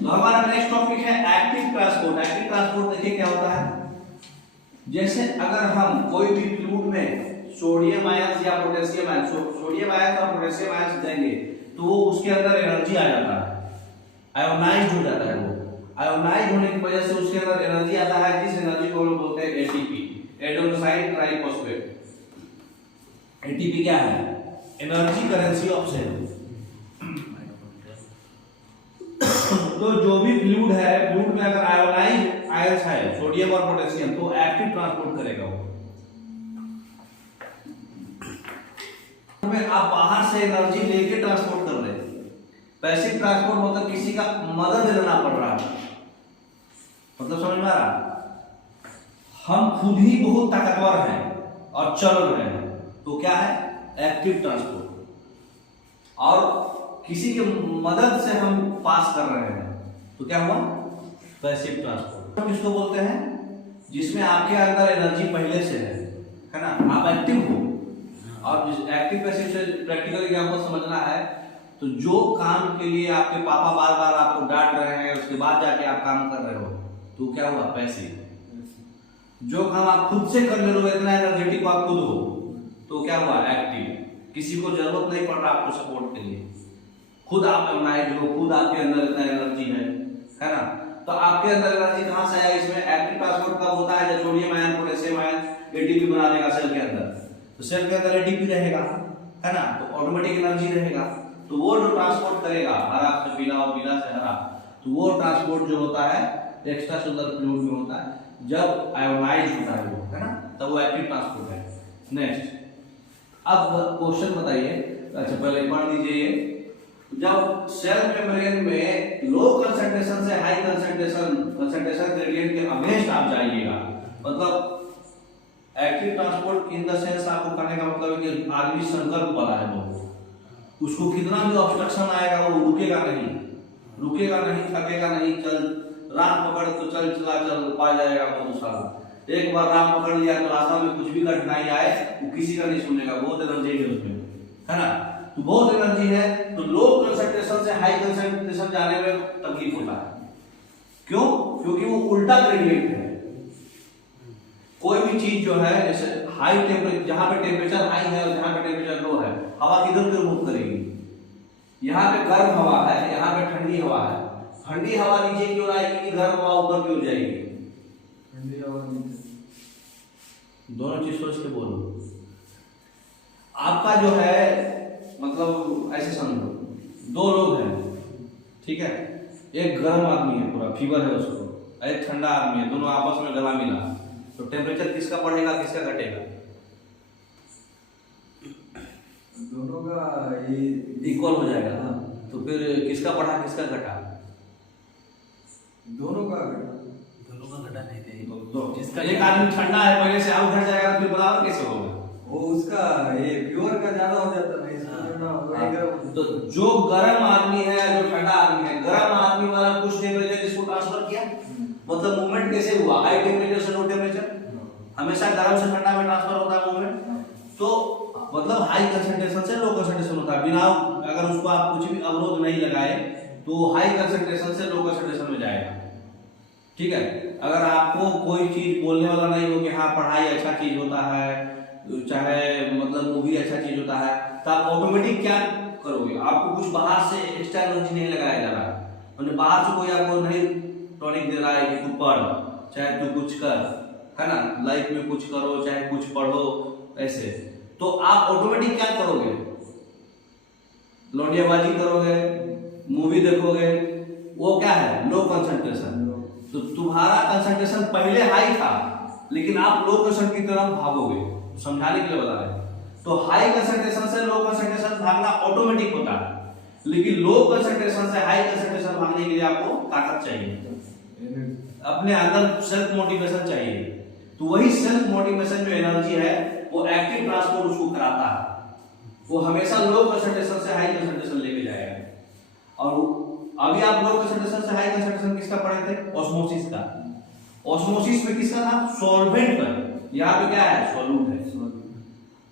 तो हमारा next topic है एक्टिव ट्रांसपोर्ट। एक्टिव ट्रांसपोर्ट देखिए क्या होता है। जैसे अगर हम कोई भी फ्लूइड में सोडियम आयंस या पोटेशियम आयंस, सोडियम आयंस और पोटेशियम आयंस देंगे तो वो उसके अंदर एनर्जी आ जाता है, आयोनाइज्ड हो जाता है। वो आयोनाइज होने की वजह से उसके अंदर एनर्जी आता है, जिस एनर्जी को हम बोलते हैं एटीपी, एडेनोसाइन ट्राइफॉस्फेट। एटीपी क्या है? Energy currency of cell. तो जो भी फ्लूइड है, फ्लूइड में अगर आयोनाइज आयंस है सोडियम और पोटेशियम तो एक्टिव ट्रांसपोर्ट करेगा वो। में आप बाहर से एनर्जी लेके ट्रांसपोर्ट कर रहे हैं। पैसिव ट्रांसपोर्ट मतलब किसी का मदद लेना पड़ रहा है, मतलब समझ में आ रहा? हम खुद ही बहुत ताकतवर हैं और चल रहे हैं तो क्या है? Active transport. और किसी के मदद से हम पास कर रहे हैं तो क्या हुआ? Passive transport. किसको बोलते हैं? जिसमें आपके अंदर एनर्जी पहले से है ना, आप एक्टिव हो। और एक्टिव पैसिव से प्रैक्टिकल एग्जांपल समझना है तो जो काम के लिए आपके पापा बार बार आपको डांट रहे हैं उसके बाद जाके आप काम कर रहे हो तो क्या हुआ? पैसिव। जो काम आप खुद से कर ले रहे हो, इतना एनर्जेटिक आप खुद हो तो क्या हुआ? एक्टिव। किसी को जरूरत नहीं पड़ रहा आपको सपोर्ट के लिए, खुद आप ऑर्गेनाइज हो, खुद आपके अंदर इतना एनर्जी है ना। तो आपके अंदर एनर्जी कहां से आया? इसमें एक्टिव ट्रांसपोर्ट कब होता है? जब sodium ion potassium ion ATP बना देगा सेल के अंदर, तो सेल के अंदर एटीपी रहेगा है ना, तो ऑटोमेटिक एनर्जी रहेगा। तो वो जो ट्रांसपोर्ट करेगा हरा से पीला और पीला से हरा, तो वो ट्रांसपोर्ट जो होता है एक्स्ट्रा सेलुलर फ्लूइड में होता है। जब आयोनाइज होता है वो, है ना, तब वो एक्टिव ट्रांसपोर्ट है। नेक्स्ट, अब क्वेश्चन बताइए। अच्छा पहले पढ़ लीजिए ये। जब सेल मेम्ब्रेन में लो कंसंट्रेशन से हाई कंसंट्रेशन ग्रेडियंट के अगेंस्ट आप जाइएगा, मतलब active transport in the sense आपको करने का मतलब है कि आदमी संकल्प वाला है वो, उसको कितना भी ऑब्स्ट्रक्शन आएगा वो रुकेगा नहीं, थकेगा नहीं। चल राह पकड़ तो चल चला चल पा जाएगा वो दूसरा। एक बार राह पकड़ लिया तो रास्ता में कुछ भी कठिनाई आए वो किसी का नहीं सुनेगा, बहुत एनर्जी है उसमें, है ना। तो बहुत एनर्जी है तो लो कंसंट्रेशन से हाई कंसंट्रेशन जाने में तकलीफ होता है। क्यों? क्योंकि वो उल्टा ग्रेडियंट है। कोई भी चीज जो है, जैसे हाई टेम्परेचर, जहां पे टेम्परेचर हाई है और जहां पे टेम्परेचर लो है, हवा किधर उधर मूव करेगी। यहाँ पे गर्म हवा है, यहाँ पे ठंडी हवा है। ठंडी हवा नीचे की ओर आएगी, गर्म हवा ऊपर की ओर जाएगी। ठंडी हवा नीचे, दोनों चीज सोच के बोलो। आपका जो है मतलब ऐसे समझो, दो लोग हैं, ठीक है, एक गर्म आदमी है, पूरा फीवर है उसको, एक ठंडा आदमी है, दोनों आपस में गला मिला, तो टेम्परेचर किसका बढ़ेगा किसका घटेगा? दोनों का इक्वल हो जाएगा ना। तो फिर किसका बढ़ा किसका घटा? दोनों का घटा नहीं थे। जिसका एक आदमी ठंडा है पहले से, अब घट जाएगा फिर बराबर कैसे होगा? वो उसका ये प्योर का ज्यादा हो जाता है, तो जो गर्म आदमी है, जो ठंडा आदमी है, गर्म आदमी वाला कुछ टेम्परेचर इसको ट्रांसफर किया, मतलब मूवमेंट कैसे हुआ? हाई टेम्परेचर से लो टेम्परेचर, हमेशा गर्म से ठंडा में ट्रांसफर होता है मूवमेंट। तो मतलब हाई कंसंट्रेशन से लो कंसंट्रेशन होता है, बिना अगर उसको आप कुछ भी अवरोध नहीं लगाए तो हाई कंसंट्रेशन से लो कंसंट्रेशन में जाएगा, ठीक है। अगर आपको कोई चीज बोलने वाला नहीं हो कि हाँ पढ़ाई अच्छा चीज होता है, चाहे मतलब मूवी अच्छा चीज होता है, तो आप ऑटोमेटिक क्या करोगे? आपको कुछ बाहर से एक्स्ट्रा एनर्जी नहीं लगाया जा रहा है, मतलब बाहर से कोई आपको नहीं टॉनिक दे रहा है कि तू पढ़, चाहे तू कुछ कर, है ना, लाइफ में कुछ करो चाहे कुछ पढ़ो ऐसे, तो आप ऑटोमेटिक क्या करोगे? लौंडियाबाजी करोगे, मूवी देखोगे, वो क्या है? Low concentration. तो तुम्हारा कंसंट्रेशन पहले हाई था लेकिन आप लो कंसंट्रेशन की तरफ भागोगे, समझाने के लिए बता रहे हैं। तो हाई कंसंट्रेशन से लो कंसंट्रेशन भागना ऑटोमेटिक होता है, लेकिन लो कंसंट्रेशन से हाई कंसंट्रेशन भागने के लिए आपको ताकत चाहिए, अपने अंदर सेल्फ मोटिवेशन चाहिए। तो वही सेल्फ मोटिवेशन जो एनर्जी है वो एक्टिव ट्रांसपोर्ट उसको कराता है। वो हमेशा लो कंसंट्रेशन से हाई कंसंट्रेशन लेके जाएगा। और अभी आप लो कंसंट्रेशन से हाई कंसंट्रेशन किसका पढ़े थे? ऑस्मोसिस का। ऑस्मोसिस में किसका था? सॉल्वेंट का। यहाँ पे क्या है? सॉल्यूट है।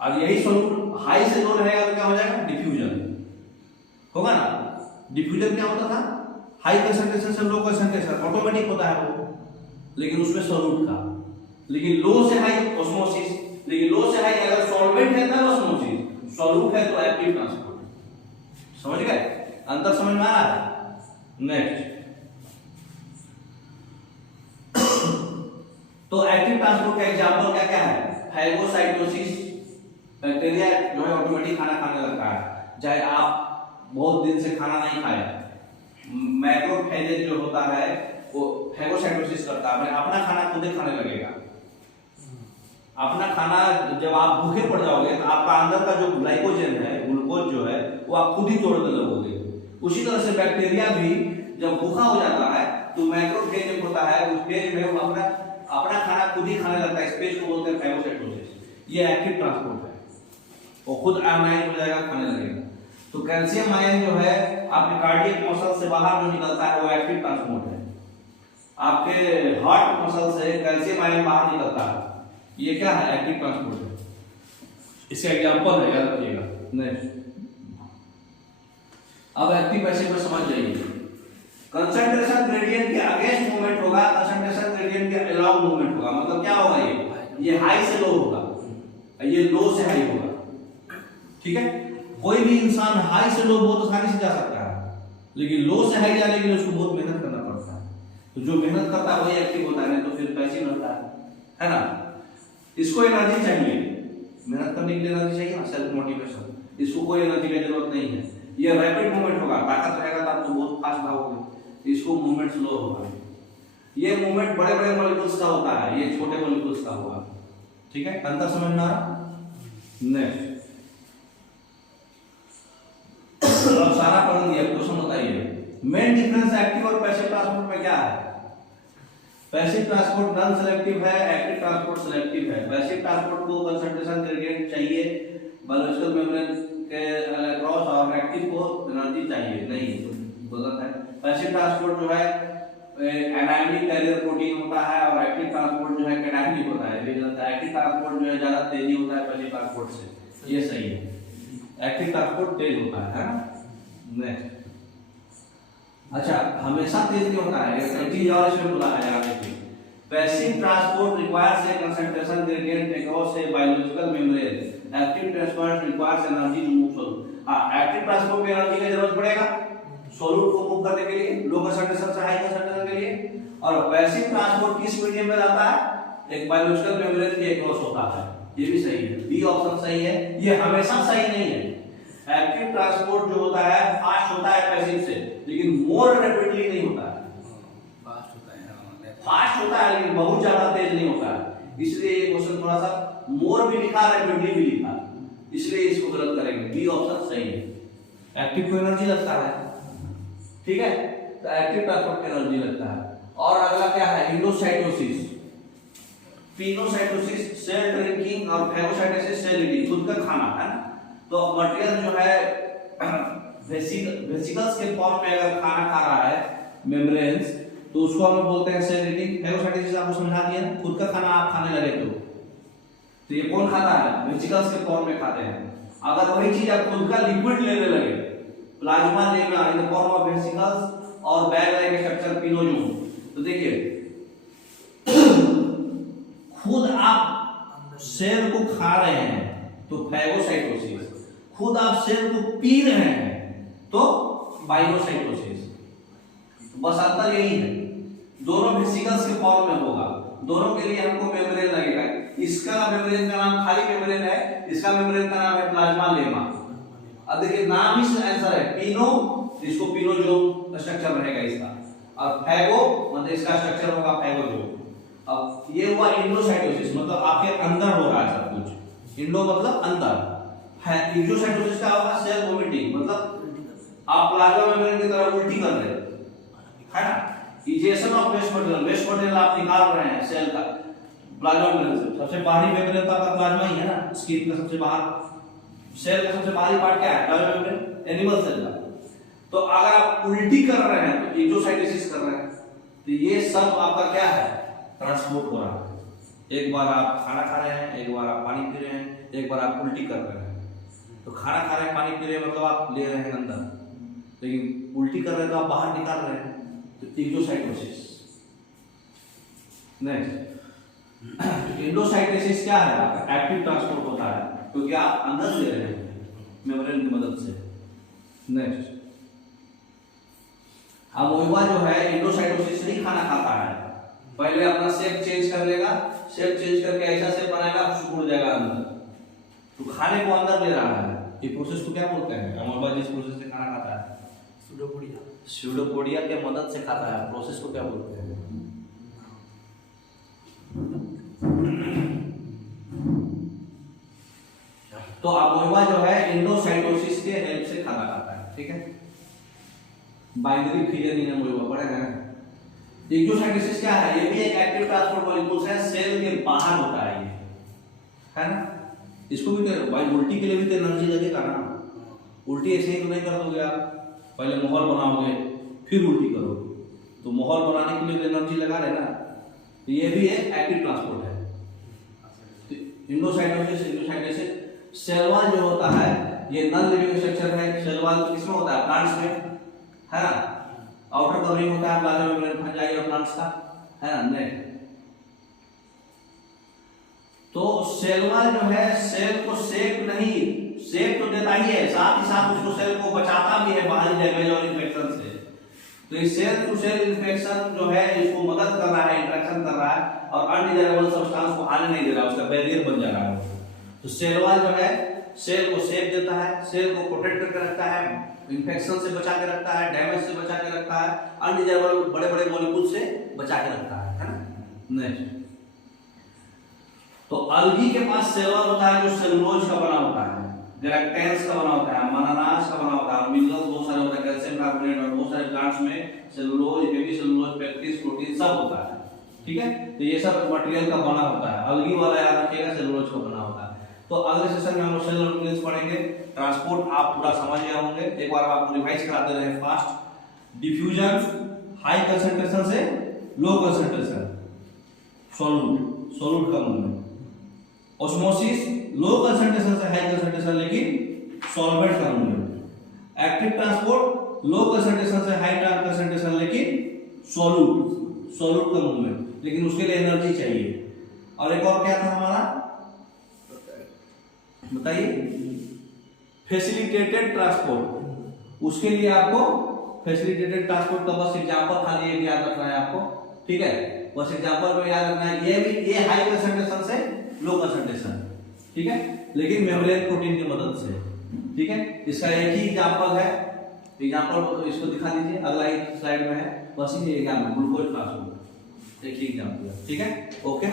अब यही सॉल्यूट हाई से लो रहेगा तो क्या हो जाएगा? डिफ्यूजन होगा ना। डिफ्यूजन क्या होता था? हाई कंसंट्रेशन से लो कंसंट्रेशन ऑटोमेटिक होता है वो, लेकिन उसमें सॉल्यूट का। लेकिन लो से हाई ऑस्मोसिस, लेकिन लो से हाई अगर सॉल्वेंट है तब ऑस्मोसिस, सॉल्यूट है तो एक्टिव ट्रांसपोर्ट। समझ गए? अंतर समझ में आ रहा है? नेक्स्ट, तो एक्टिव ट्रांसपोर्ट का एग्जांपल क्या क्या है? फैगोसाइटोसिस, बैक्टीरिया जो है ऑटोमेटिक खाना खाने लगता है, चाहे आप बहुत दिन से खाना नहीं खाए। मैक्रोफेजेज जो होता है वो फैगोसाइटोसिस करता है, अपना खाना खुद ही खाने लगेगा। अपना खाना जब आप भूखे पड़ जाओगे तो आपका अंदर का जो ग्लाइकोजन है, ग्लूकोज जो है, वो आप खुद ही तोड़ने लगोगे। उसी तरह से बैक्टीरिया भी जब भूखा हो जाता है तो मैक्रोफेज होता है, उस फेज में वो अपना खाना खुद ही खाने लगता है। इस फेज को बोलते हैं फैगोसाइटोसिस। ये एक्टिव ट्रांसपोर्ट है, वो खुद आयनाइज हो जाएगा, खाने लगेगा। तो कैल्शियम आयन जो है आपके कार्डियक मसल से बाहर जो निकलता है वो एक्टिव ट्रांसपोर्ट है। आपके हार्ट मसल से कैल्शियम आयन बाहर निकलता है, ये क्या है? एक्टिव ट्रांसपोर्ट है। इसका एग्जांपल है, याद रखिएगा। नेक्स्ट, अब एक्टिव पैसिव को समझ जाइए। कंसंट्रेशन ग्रेडियंट के अगेंस्ट मूवमेंट होगा, कंसंट्रेशन ग्रेडियंट के अलाउ मूवमेंट होगा। मतलब क्या होगा? ये हाई से लो होगा, ये लो से हाई होगा। ठीक है? कोई भी इंसान हाई से लो बहुत आसानी से जा सकता है, लेकिन लो से हाई जाने के लिए उसको बहुत मेहनत करना पड़ता है। तो जो मेहनत करता है वही एक्टिव होता है, तो फिर पैसिव रहता है ना? इसको एनर्जी चाहिए, मेहनत करने के लिए एनर्जी चाहिए ना, सेल्फ मोटिवेशन। इसको कोई एनर्जी की जरूरत नहीं है। ये रैपिड मूवमेंट होगा, ताकत रहेगा तो आप तो बहुत फास्ट भागोगे। इसको मूवमेंट स्लो होगा। ये मूवमेंट बड़े बड़े मॉलिक्यूल्स का होता है, ये छोटे मॉलिक्यूल्स का होगा। ठीक है? अंतर समझ में आ रहा? नेक्स्ट, अब सारा पढ़ लिया, क्वेश्चन बताइए। मेन डिफरेंस एक्टिव और पैसिव ट्रांसपोर्ट में क्या है? पैसिव ट्रांसपोर्ट नॉन सेलेक्टिव है, एक्टिव ट्रांसपोर्ट सेलेक्टिव है। पैसिव ट्रांसपोर्ट को कंसंट्रेशन ग्रेडियंट चाहिए बायोलॉजिकल मेम्ब्रेन के अक्रॉस, और एक्टिव को एनर्जी चाहिए नहीं, गलत है। पैसिव ट्रांसपोर्ट जो है एनायनिक कैरियर प्रोटीन होता है, और एक्टिव ट्रांसपोर्ट जो है कैटायनिक होता है। एक्टिव ट्रांसपोर्ट जो है ज्यादा तेजी होता है पैसिव ट्रांसपोर्ट से, ये सही है। एक्टिव ट्रांसपोर्ट तेज होता है ना? नेक्स्ट, अच्छा, हमेशा तेज नहीं होता है, एक चीज और इसमें बोला है आगे की। Passive transport requires a concentration gradient across a biological membrane. Active transport requires energy to move solute. Active transport में एनर्जी की जरूरत पड़ेगा सॉल्यूट को मूव करने के लिए, लो कंसंट्रेशन से हाई कंसंट्रेशन के लिए। और पैसिव ट्रांसपोर्ट किस मीडियम में जाता है? एक बायोलॉजिकल मेम्ब्रेन के अक्रॉस होता है। ये भी सही है, बी ऑप्शन सही है। ये हमेशा सही नहीं है। एक्टिव ट्रांसपोर्ट जो होता है फास्ट होता है पैसिव से, लेकिन मोर रैपिडली नहीं होता है। फास्ट होता है लेकिन बहुत ज्यादा तेज नहीं होता है। इसलिए ये क्वेश्चन थोड़ा सा मोर भी लिखा, रैपिडली भी लिखा, इसलिए इसको गलत करेंगे। बी ऑप्शन सही है। एक्टिव को एनर्जी लगता है, ठीक है? तो एक्टिव ट्रांसपोर्ट को एनर्जी लगता है। और अगला क्या है? इंडोसाइटोसिस, पिनोसाइटोसिस सेल ड्रिंकिंग, और फैगोसाइटोसिस सेल ईटिंग, खुद का खाना है ना। तो मटेरियल जो है वेसिकल्स के फॉर्म में अगर खाना खा रहा है मेम्ब्रेन्स, तो उसको हम बोलते हैं सेल ईटिंग। फैगोसाइटोसिस आपको समझा दिया, खुद का खाना आप खाने लगे तो ये कौन खाता है? वेसिकल्स के फॉर्म में खाते हैं। अगर वही चीज आप खुद का लिक्विड लेने लगे, प्लाज्मा लेना in the form of vesicles और बैग लाइक स्ट्रक्चर पिनोजोम, तो देखिए खुद आप सेल को खा रहे हैं तो फैगोसाइटोसिस, खुद आप सेल को पी रहे हैं तो बायोसाइटोसिस। बस अंतर यही है, दोनों वेसिकल्स के फॉर्म में होगा। दोनों के लिए हमको मेम्ब्रेन लगेगा। इसका मेम्ब्रेन का नाम खाली मेम्ब्रेन है, इसका मेम्ब्रेन का नाम है प्लाज्मा लेमा। अब देखिए नाम ही आंसर है पिनो, इसको पिनोजोम स्ट्रक्चर रहेगा इसका, और फैगो मतलब इसका स्ट्रक्चर होगा फैगोजोम। अब ये हुआ इंडोसाइटोसिस, मतलब आपके अंदर हो रहा है सब कुछ। इंडो मतलब अंदर है, एक्सोसाइटोसिस का होगा सेल वोमिटिंग, मतलब आप प्लाज्मा मेम्ब्रेन की तरह उल्टी कर रहे है ना। इजेशन of waste material, waste material आप निकाल रहे हैं सेल का प्लाज्मा मेम्ब्रेन से। सबसे बाहरी मेम्ब्रेन तो आपका प्लाज्मा ही है ना, स्किन का सबसे बाहर, सेल का सबसे बाहरी पार्ट क्या है? प्लाज्मा मेम्ब्रेन, एनिमल सेल का। तो अगर आप उल्टी कर रहे हैं तो एक्सोसाइटोसिस कर रहे हैं। तो ये सब आपका क्या है? ट्रांसपोर्ट हो रहा है। एक बार आप खाना खा रहे हैं, एक बार आप पानी पी रहे हैं, एक बार आप उल्टी कर रहे हैं। तो खाना खा रहे हैं, पानी पी रहे हैं, मतलब आप ले रहे हैं अंदर, लेकिन उल्टी कर रहे हैं तो आप बाहर निकाल रहे हैं, तो एक्सोसाइटोसिस। नेक्स्ट, एंडोसाइटोसिस क्या है? आपका एक्टिव ट्रांसपोर्ट होता है क्योंकि आप अंदर ले रहे हैं मेम्ब्रेन की मदद से। नेक्स्ट, अमोइबा जो है एंडोसाइटोसिस नहीं खाना खाता है, पहले अपना शेप चेंज कर लेगा, शेप चेंज करके ऐसा शेप बनाएगा, छुप जाएगा अंदर, तो खाने को अंदर ले रहा है। ये प्रोसेस को क्या बोलते हैं? अमोइबा जिस प्रोसेस से खाना खाता है, सूडोपोडिया। सूडोपोडिया के मदद से खाता है, प्रोसेस को क्या बोलते हैं? तो अमोइबा जो है एंडोसाइटोसिस के हेल्प से खाना खाता है, ठीक है। बाइनरी फिजन इन अमोइबा पढ़े हैं। एक्सोसाइटोसिस क्या है? ये भी एक एक्टिव ट्रांसपोर्ट मॉलिक्यूल्स है, सेल के बाहर होता है ये, है ना। इसको भी तो भाई उल्टी के लिए भी तो एनर्जी लगेगा ना, उल्टी ऐसे ही तो नहीं कर दोगे आप, पहले माहौल बनाओगे फिर उल्टी करोगे, तो माहौल बनाने के लिए तो एनर्जी लगा रहे ना। तो ये भी एक एक्टिव ट्रांसपोर्ट है। एंडोसाइटोसिस सेल वॉल जो होता है ये नॉन लिविंग स्ट्रक्चर है। सेल वॉल किसमें होता है? प्लांट्स में, है ना। आउटर कवरिंग होता है प्लाज्मा मेम्ब्रेन फंजाई और प्लांट्स का, है ना। नेक्स्ट, तो सेल वॉल जो है सेल को शेप नहीं, शेप तो देता ही है, साथ ही साथ उसको सेल को बचाता भी है बाहरी डैमेज और इन्फेक्शन से। तो ये सेल टू सेल इन्फेक्शन जो है इसको मदद कर रहा है, इंटरेक्शन कर रहा है और अनडिजायरेबल सब्सटेंस को आने नहीं दे रहा, उसका बैरियर बन जा रहा है। तो सेल वॉल जो है सेल को शेप देता है, सेल को प्रोटेक्ट करके रखता है, इन्फेक्शन से बचा के रखता है, डैमेज से बचा के रखता है, अनडिजायरेबल बड़े बड़े मॉलिक्यूल से बचा के रखता है ना। नेक्स्ट, तो अलगी के पास सेल वॉल होता है जो सेलुलोज का बना होता है, ग्लैक्टेंस का बना होता है, मनानास का बना होता है, मिनरल्स बहुत सारे होते हैं, कैल्शियम कार्बोनेट और बहुत सारे प्लांट्स में सेलुलोज, हेमी सेलुलोज, पेप्टिड्स, प्रोटीन सब होता है, ठीक है। तो ये सब मटेरियल का बना होता है। अलगी वाला याद रखिएगा सेलुलोज का बना होता है। तो अगले सेशन में हम लोग सेल न्यूक्लियस पढ़ेंगे। ट्रांसपोर्ट आप पूरा समझ गए होंगे, एक बार आपको रिवाइज कराते रहे फास्ट। डिफ्यूजन हाई कंसंट्रेशन से लो कंसंट्रेशन, सॉल्यूट का मूवमेंट। ऑस्मोसिस लो कंसंट्रेशन से हाई कंसंट्रेशन लेकिन सॉल्वेंट का मूवमेंट। एक्टिव ट्रांसपोर्ट लो कंसंट्रेशन से हाई कंसंट्रेशन लेकिन सॉल्यूट का मूवमेंट, लेकिन उसके लिए एनर्जी चाहिए। और एक और क्या था हमारा, बताइए? Facilitated transport. उसके लिए आपको फैसिलिटेटेड ट्रांसपोर्ट का बस एग्जांपल खाली एक याद रखना है आपको, ठीक है। बस एग्जांपल में याद रखना है, ये हाई कंसंट्रेशन से लो कंसंट्रेशन, ठीक है, लेकिन मेम्ब्रेन प्रोटीन की मदद से, ठीक है। इसका एक ही एग्जांपल है, एग्जांपल इसको दिखा दीजिए, अगला एक स्लाइड में है, बस ये एग्जांपल ग्लूकोज ट्रांसपोर्ट, एक ही एग्जांपल, ठीक है। ओके।